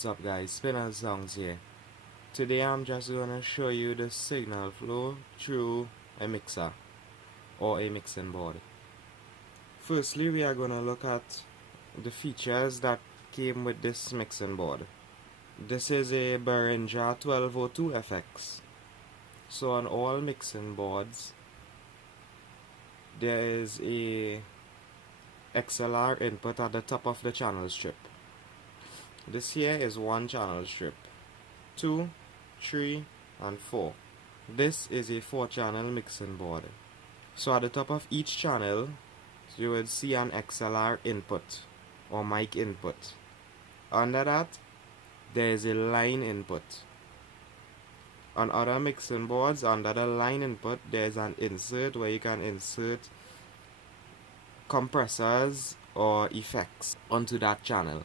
What's up guys, Spinner Songs here. Today I'm just gonna show you the signal flow through a mixer or a mixing board. Firstly, we are gonna look at the features that came with this mixing board. This is a Behringer 1202 FX. So on all mixing boards there is a XLR input at the top of the channel strip. This here is one channel strip, 2, 3 and 4. This is a 4-channel mixing board. So at the top of each channel you would see an XLR input or mic input. Under that there is a line input. On other mixing boards, under the line input there is an insert where you can insert compressors or effects onto that channel.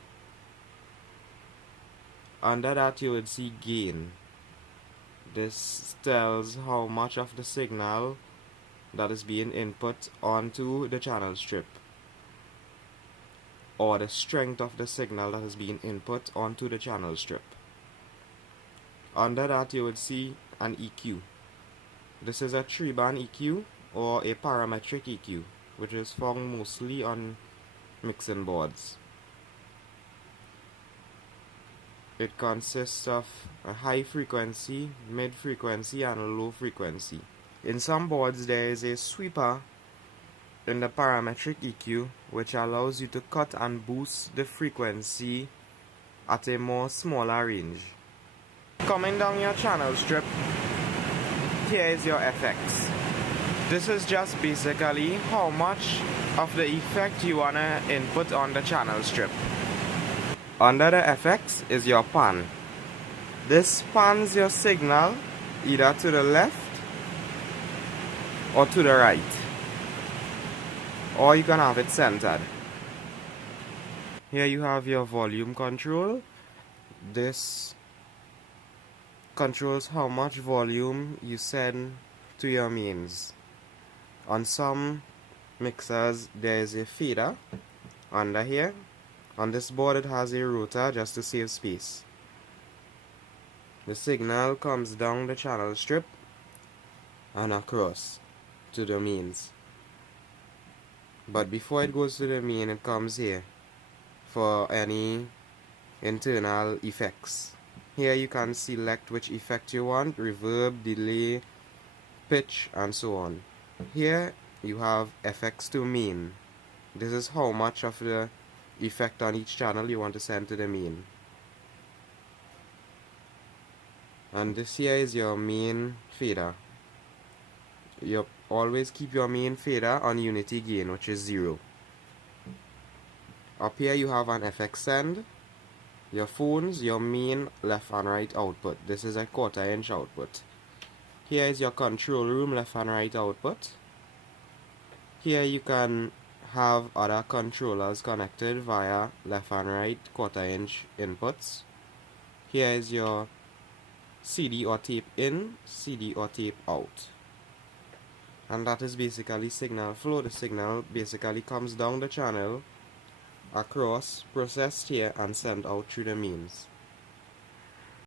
Under that you would see gain. This tells how much of the signal that is being input onto the channel strip, or the strength of the signal that is being input onto the channel strip. Under that you would see an EQ. This is a 3-band EQ or a parametric EQ, which is found mostly on mixing boards. It consists of a high frequency, mid frequency and a low frequency. In some boards there is a sweeper in the parametric EQ which allows you to cut and boost the frequency at a more smaller range. Coming down your channel strip, here is your FX. This is just basically how much of the effect you wanna input on the channel strip. Under the FX is your pan. This pans your signal either to the left or to the right, or you can have it centered. Here you have your volume control. This controls how much volume you send to your mains. On some mixers there is a fader under here. On this board it has a rotor just to save space. The signal comes down the channel strip and across to the mains. But before it goes to the main, it comes here for any internal effects. Here you can select which effect you want: reverb, delay, pitch and so on. Here you have FX to main. This is how much of the effect on each channel you want to send to the main. And this here is your main fader. You always keep your main fader on unity gain, which is 0. Up here you have an FX send, your phones, your main left and right output. This is a 1/4 inch output. Here is your control room left and right output. Here you can have other controllers connected via left and right 1/4 inch inputs. Here is your CD or tape in, CD or tape out. And that is basically signal flow. The signal basically comes down the channel, across, processed here and sent out through the mains.